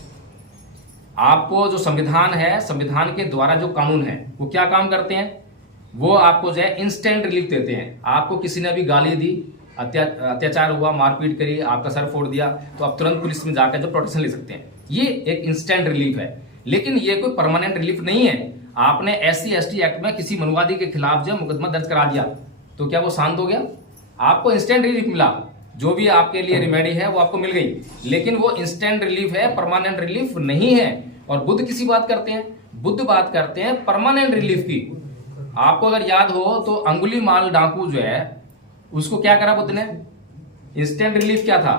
आपको जो संविधान है, संविधान के द्वारा जो कानून है वो क्या काम करते हैं? वो आपको जो है इंस्टेंट रिलीफ देते हैं। आपको किसी ने भी गाली दी, अत्याचार हुआ, मारपीट करी, आपका सर फोड़ दिया, तो आप तुरंत पुलिस में जाकर जो प्रोटेक्शन ले सकते हैं। ये एक इंस्टेंट रिलीफ है, लेकिन ये कोई परमानेंट रिलीफ नहीं है। आपने SC/ST एक्ट में किसी मनुवादी के खिलाफ जो मुकदमा दर्ज करा दिया तो क्या वो शांत हो गया? आपको इंस्टेंट रिलीफ मिला, जो भी आपके लिए रेमेडी है वो आपको मिल गई, लेकिन वो इंस्टेंट रिलीफ है, परमानेंट रिलीफ नहीं है। और बुद्ध किसी बात करते हैं? बुद्ध बात करते हैं परमानेंट रिलीफ की। आपको अगर याद हो तो अंगुलीमाल डाकू जो है उसको क्या करा बुद्ध ने? इंस्टेंट रिलीफ क्या था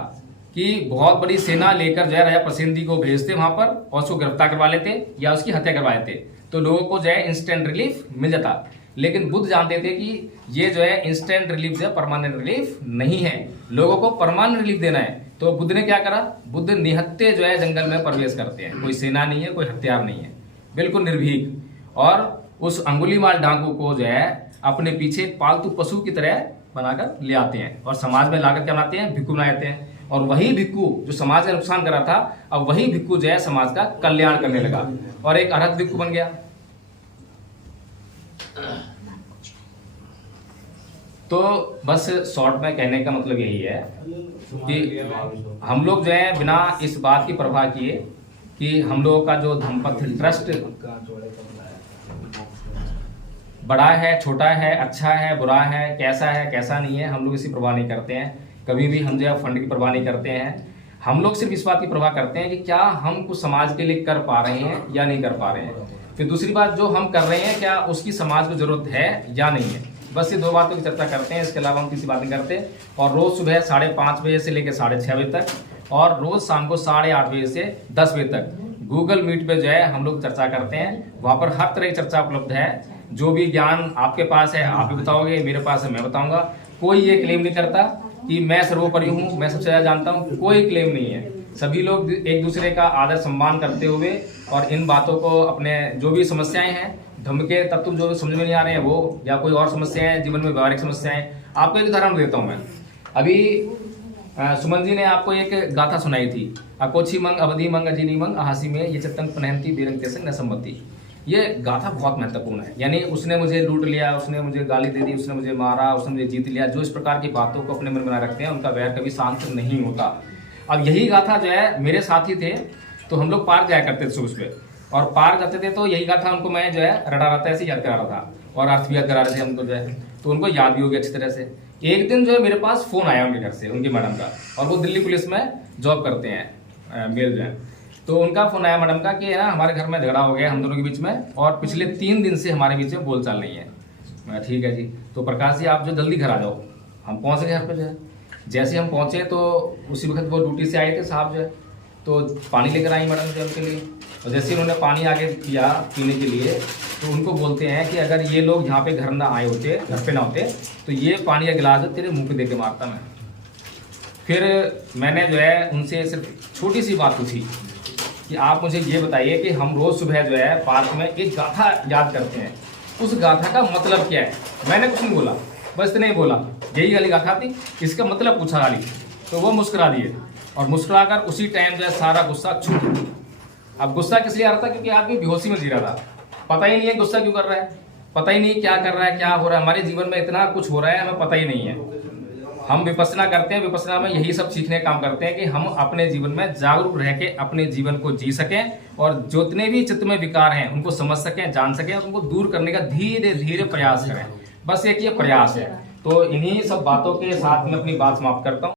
कि बहुत बड़ी सेना लेकर जो है राजा प्रसेनजी को भेजते वहां पर और उसको गिरफ्तार करवा लेते या उसकी हत्या करवा लेते, तो लोगों को जो है इंस्टेंट रिलीफ मिल जाता। लेकिन बुद्ध जानते थे कि ये जो है इंस्टेंट रिलीफ जो है परमानेंट रिलीफ नहीं है, लोगों को परमानेंट रिलीफ देना है। तो बुद्ध ने क्या करा? बुद्ध निहत्थे जो है जंगल में प्रवेश करते हैं, कोई सेना नहीं है, कोई हथियार नहीं है, बिल्कुल निर्भीक, और उस अंगुलीमाल डाकू को जो है अपने पीछे पालतू पशु की तरह बनाकर ले आते हैं और समाज में लाकर क्या बनाते हैं? भिक्खु बना देते हैं। और वही भिक्खु जो समाज का नुकसान कर रहा था, अब वही भिक्खु जो है समाज का कल्याण करने लगा और एक अरहत भिक्खु बन गया। तो बस शॉर्ट में कहने का मतलब यही है कि हम लोग जो है बिना इस बात की परवाह किए कि हम लोगों का जो धम्मपथ ट्रस्ट बड़ा है, छोटा है, अच्छा है, बुरा है, कैसा है, कैसा नहीं है, हम लोग इसकी परवाह नहीं करते हैं। कभी भी हम जो है फंड की परवाह नहीं करते हैं। हम लोग सिर्फ इस बात की परवाह करते हैं कि क्या हम कुछ समाज के लिए कर पा रहे हैं या नहीं कर पा रहे हैं। फिर दूसरी बात, जो हम कर रहे हैं क्या उसकी समाज को जरूरत है या नहीं है। बस ये 2 बातों की चर्चा करते हैं, इसके अलावा हम किसी बात नहीं करते। और रोज सुबह 5:30 बजे से लेकर 6:30 बजे तक और रोज शाम को 8:30 बजे से 10 बजे तक गूगल मीट पे जो है हम लोग चर्चा करते हैं। वहां पर हर तरह की चर्चा उपलब्ध है। जो भी ज्ञान आपके पास है आप भी बताओगे, मेरे पास है मैं बताऊंगा। कोई ये क्लेम नहीं करता कि मैं सर्वोपरि हूँ, मैं सबसे ज्यादा जानता हूँ, कोई क्लेम नहीं है। सभी लोग एक दूसरे का आदर सम्मान करते हुए और इन बातों को अपने जो भी समस्याएं हैं, धर्म के तत्व जो समझ में नहीं आ रहे हैं वो, या कोई और समस्याएं जीवन में व्यवहारिक समस्याएं, आपको एक उदाहरण देता हूं मैं। अभी सुमन जी ने आपको एक गाथा सुनाई थी, अकोछी मंग अवधि मंग अजीनी मंग अहासी में ये चतंग पनहंती बेरंग तेसंग न सम्मति। ये गाथा बहुत महत्वपूर्ण है। यानी उसने मुझे लूट लिया, उसने मुझे गाली दे दी, उसने मुझे मारा, उसने मुझे जीत लिया, जो इस प्रकार की बातों को अपने मन में बनाए रखते हैं उनका वैर कभी शांत नहीं होता। अब यही गाथा जो है मेरे साथी थे, तो हम लोग पार्क जाया करते थे सुबह सुबह, और पार्क जाते थे तो यही गाथा उनको मैं जो है रटा रहा था, ऐसे याद करा रहा था, और अर्थ भी याद करा रहे थे हमको जो है, तो उनको याद भी हो गया अच्छी तरह से। एक दिन जो है मेरे पास फोन आया उनके घर से, उनकी मैडम का, और वो दिल्ली पुलिस में जॉब करते हैं, मेल जो है। तो उनका फोन आया मैडम का कि ना हमारे घर में झगड़ा हो गया हम दोनों के बीच में, और पिछले 3 दिन से हमारे बीच में बोलचाल नहीं है। मैं ठीक है जी, तो प्रकाश जी आप जो जल्दी घर आ जाओ। हम पहुंच गए घर पे जो है। जैसे हम पहुंचे तो उसी वक्त वो ड्यूटी से आए थे साहब जो है, तो पानी लेकर आई मैडम जो उनके लिए, और जैसे उन्होंने पानी आगे किया पीने के लिए, तो उनको बोलते हैं कि अगर ये लोग यहाँ पे घर ना आए होते, घर पे ना होते, तो ये पानी का गिलास तेरे मुंह पे दे के मारता मैं। फिर मैंने जो है उनसे सिर्फ छोटी सी बात पूछी कि आप मुझे ये बताइए कि हम रोज सुबह जो है पार्क में एक गाथा याद करते हैं, उस गाथा का मतलब क्या है। मैंने कुछ नहीं बोला, बस इतना ही बोला, यही वाली गाथा थी, इसका मतलब पूछा गाली, तो वो मुस्कुरा दिए, और मुस्कुराकर उसी टाइम जो है सारा गुस्सा छूट। अब गुस्सा किस लिए आ रहा था? क्योंकि आदमी बेहोशी में जी रहा था, पता ही नहीं है गुस्सा क्यों कर रहा है, पता ही नहीं क्या कर रहा है, क्या हो रहा है। हमारे जीवन में इतना कुछ हो रहा है हमें पता ही नहीं है। हम विपස්සना करते हैं, विपස්සना में यही सब सीखने का काम करते हैं कि हम अपने जीवन में जागरूक रह के अपने जीवन को जी सकें, और जितने भी चित्त में विकार हैं उनको समझ सकें, जान सकें, और उनको दूर करने का धीरे धीरे प्रयास करें। बस एक ये प्रयास है। तो इन्हीं सब बातों के साथ में अपनी बात समाप्त करता हूँ।